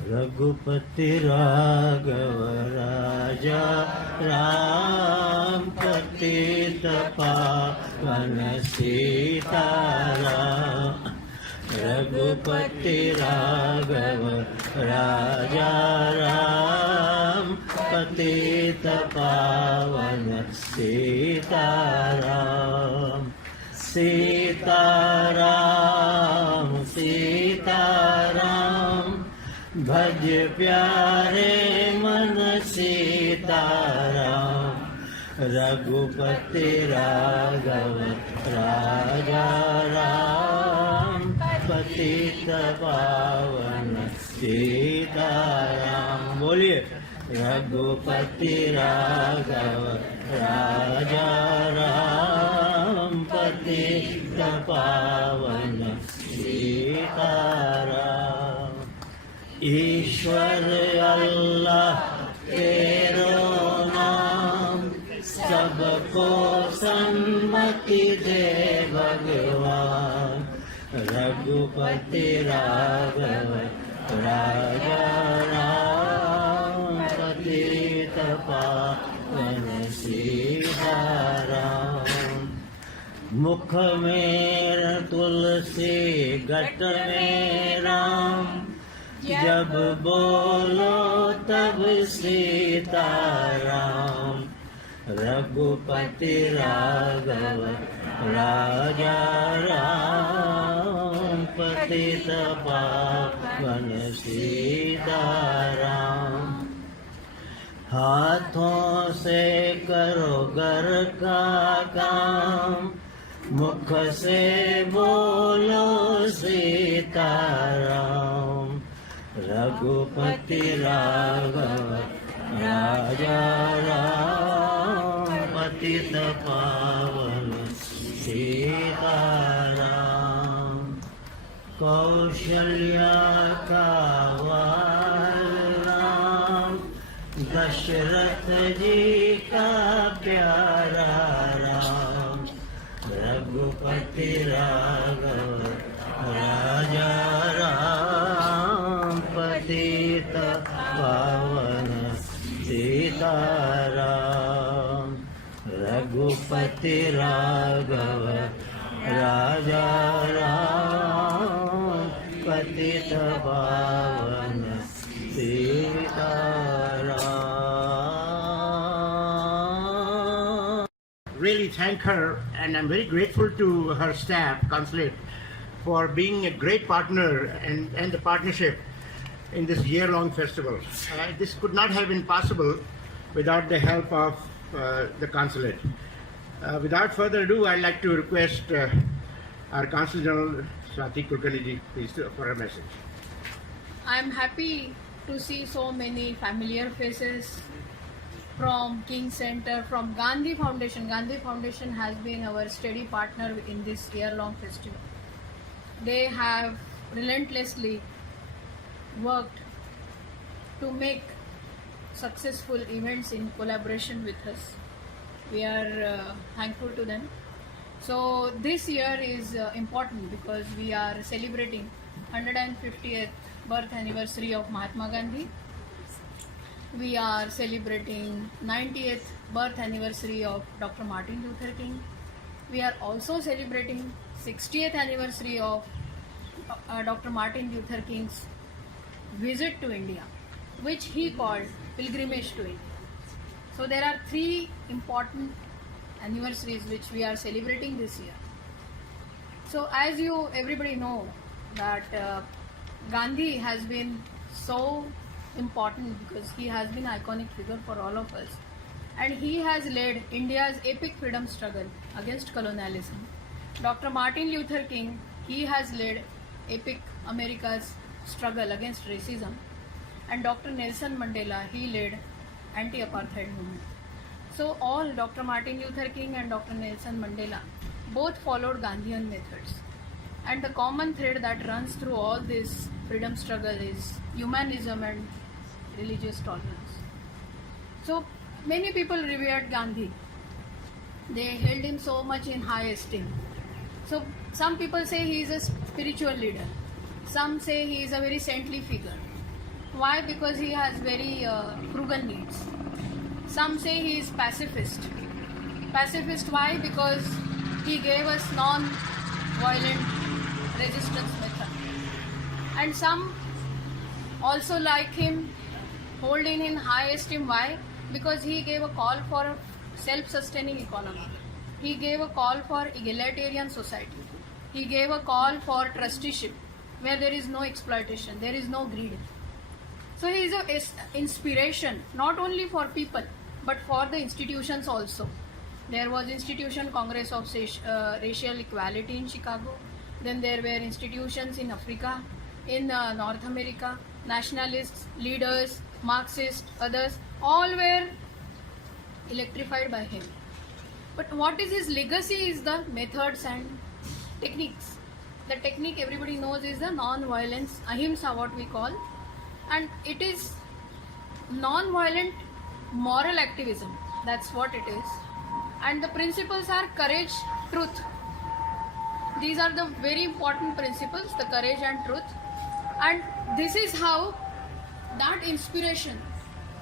रघुपति राघव राजा राम पतित पावन सीताराम। रघुपति राघव राजा राम पतित पावन सीताराम। सीताराम सीताराम भज प्यारे मन सीताराम। रघुपति राघव राजा राम पतित पावन सीताराम। बोलिए रघुपति राघव राजा राम पतित पावन सीताराम। ईश्वर अल्लाह तेरो नाम, सबको सन्मति दे भगवान। रघुपति राघव राजा राम पतित पावन सीताराम। मुख में तुलसी गट में राम, जब बोलो तब सीताराम। रघुपति राघव राजा राम पतित पावन सीताराम। हाथों से करो घर का काम, मुख से बोलो सीताराम। रघुपति राघव राजा राम पतित पावन सीताराम। कौशल्या का वाल राम, दशरथ जी का प्यारा राम। रघुपति राघव राजा राम पतित पावन सीताराम। रघुपति राघव राजा राम पतित पावन Sitaram. Really thank her, and I'm very grateful to her staff, Consulate, for being a great partner and the partnership in this year-long festival. This could not have been possible without the help of the Consulate. Without further ado, I'd like to request our Consul General, Swati Kulkarni, please, for a message. I'm happy to see so many familiar faces from King Center, from Gandhi Foundation. Gandhi Foundation has been our steady partner in this year-long festival. They have relentlessly worked to make successful events in collaboration with us. We are thankful to them. So this year is important because we are celebrating 150th birth anniversary of Mahatma Gandhi. We are celebrating 90th birth anniversary of Dr. Martin Luther King. We are also celebrating 60th anniversary of Dr. Martin Luther King's visit to India, which he called pilgrimage to India. So there are three important anniversaries which we are celebrating this year. So as you everybody know that Gandhi has been so important because he has been an iconic figure for all of us, and he has led India's epic freedom struggle against colonialism. Dr. Martin Luther King, he has led epic America's struggle against racism, and Dr. Nelson Mandela, he led anti-apartheid movement. So all Dr. Martin Luther King and Dr. Nelson Mandela both followed Gandhian methods, and the common thread that runs through all this freedom struggle is humanism and religious tolerance. So many people revered Gandhi. They held him so much in high esteem. So some people say he is a spiritual leader. Some say he is a very saintly figure. Why? Because he has very frugal needs. Some say he is pacifist. Pacifist why? Because he gave us non-violent resistance method. And some also like him, hold in high esteem. Why? Because he gave a call for a self-sustaining economy. He gave a call for egalitarian society. He gave a call for trusteeship, where there is no exploitation, there is no greed. So he is an inspiration, not only for people, but for the institutions also. There was institution Congress of Racial Equality in Chicago. Then there were institutions in Africa, in North America, nationalists, leaders, Marxists, others, all were electrified by him. But what is his legacy is the methods and techniques. The technique everybody knows is the non-violence, ahimsa what we call, and it is non-violent moral activism. That's what it is. And the principles are courage, truth. These are the very important principles, the courage and truth. And this is how that inspiration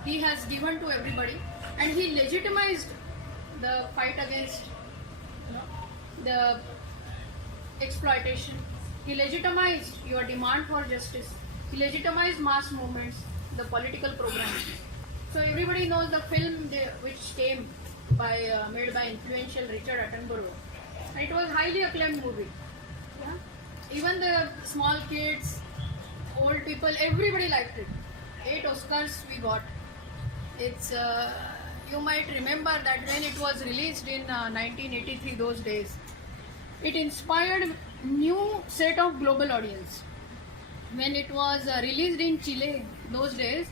he has given to everybody, and he legitimized the fight against the exploitation. He legitimized your demand for justice. He legitimized mass movements, the political programs. So everybody knows the film which came made by influential Richard Attenborough. And it was highly acclaimed movie. Yeah? Even the small kids, old people, everybody liked it. 8 Oscars we got. It's you might remember that when it was released in 1983, those days, it inspired new set of global audience. When it was released in Chile those days,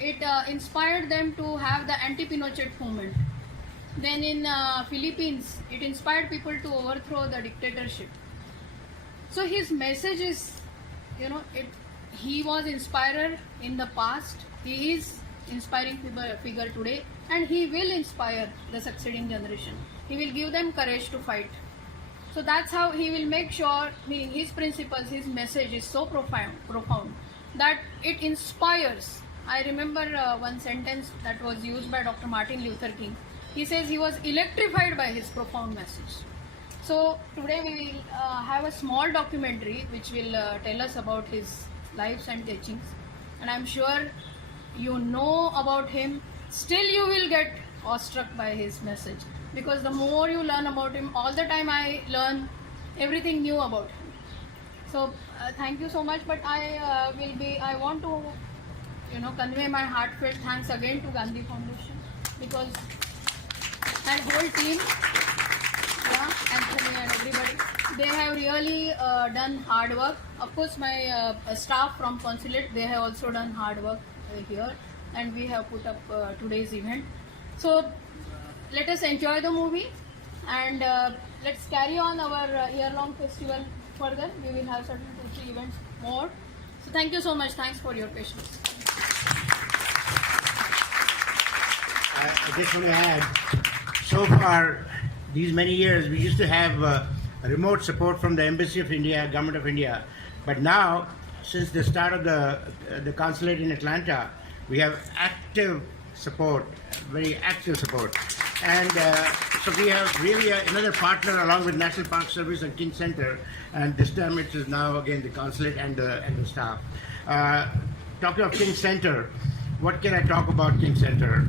it inspired them to have the anti-Pinochet movement. Then in Philippines, it inspired people to overthrow the dictatorship. So his message is, he was inspirer in the past, he is inspiring figure today, and he will inspire the succeeding generation. He will give them courage to fight. So that's how he will make sure his principles, his message is so profound that it inspires. I remember one sentence that was used by Dr. Martin Luther King. He says he was electrified by his profound message. So today we will have a small documentary which will tell us about his lives and teachings. And I'm sure you know about him, still you will get awestruck by his message. Because the more you learn about him, all the time I learn everything new about him. So thank you so much, but I want to convey my heartfelt thanks again to Gandhi Foundation, because and whole team, Anthony and everybody, they have really done hard work. Of course, my staff from Consulate, they have also done hard work here, and we have put up today's event. So let us enjoy the movie, and let's carry on our year-long festival further. We will have certain 2-3 events more. So thank you so much. Thanks for your patience. I just want to add, so far, these many years, we used to have remote support from the Embassy of India, Government of India. But now, since the start of the consulate in Atlanta, we have active support, very active support. And so we have really another partner along with National Park Service and King Center. And this time it is now again the consulate and the staff. Talking of King Center, what can I talk about King Center?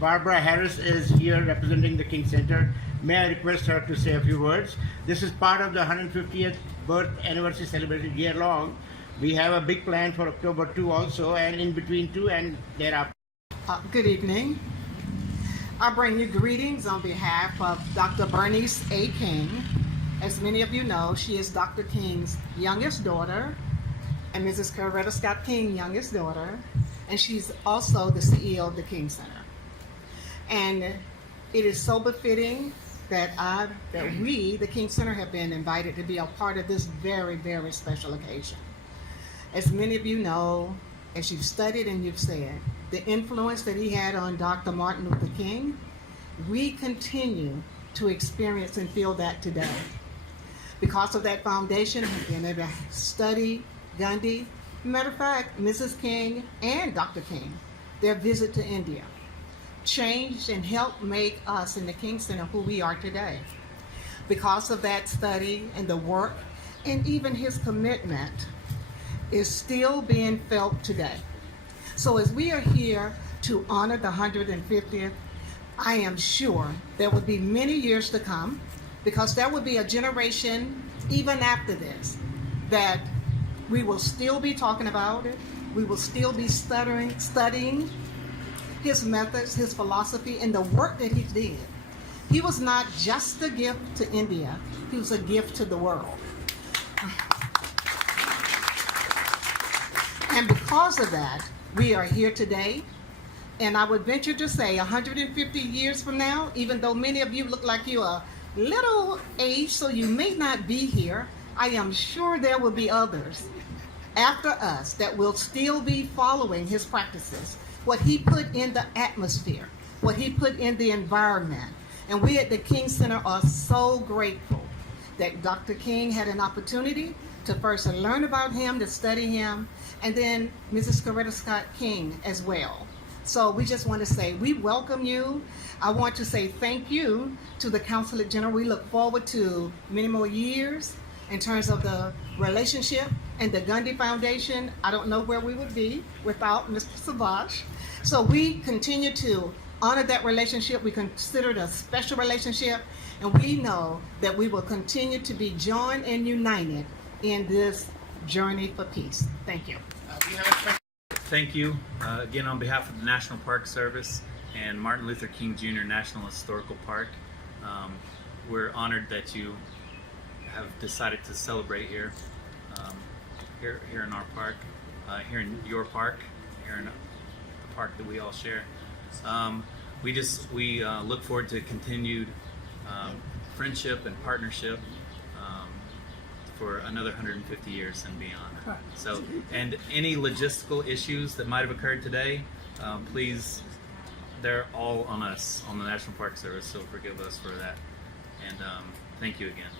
Barbara Harris is here representing the King Center. May I request her to say a few words? This is part of the 150th birth anniversary celebrated year long. We have a big plan for October 2 also, and in between 2 and thereafter. Good evening. I bring you greetings on behalf of Dr. Bernice A. King. As many of you know, she is Dr. King's youngest daughter and Mrs. Coretta Scott King's youngest daughter, and she's also the CEO of the King Center. And it is so befitting that we, the King Center, have been invited to be a part of this very, very special occasion. As many of you know, as you've studied and you've said, the influence that he had on Dr. Martin Luther King, we continue to experience and feel that today. Because of that foundation, I've been able to study Gandhi, Matter of fact, Mrs. King and Dr. King, their visit to India changed and helped make us in the King Center who we are today. Because of that study and the work, and even his commitment is still being felt today. So as we are here to honor the 150th, I am sure there will be many years to come, because there will be a generation even after this that we will still be talking about it. We will still be studying his methods, his philosophy, and the work that he did. He was not just a gift to India, he was a gift to the world. And because of that, we are here today. And I would venture to say 150 years from now, even though many of you look like you are little age, so you may not be here, I am sure there will be others after us that will still be following his practices, what he put in the atmosphere, what he put in the environment. And we at the King Center are so grateful that Dr. King had an opportunity to first learn about him, to study him, and then Mrs. Coretta Scott King as well. So we just want to say we welcome you. I want to say thank you to the Consulate General. We look forward to many more years in terms of the relationship and the Gandhi Foundation. I don't know where we would be without Mr. Savage. So we continue to honor that relationship. We consider it a special relationship, and we know that we will continue to be joined and united in this journey for peace. Thank you. Thank you again on behalf of the National Park Service and Martin Luther King Jr. National Historical Park. We're honored that you have decided to celebrate here, here in our park, here in your park, here in the park that we all share. We look forward to continued friendship and partnership for another 150 years and beyond. So, and any logistical issues that might have occurred today, please, they're all on us, on the National Park Service, so forgive us for that. And thank you again.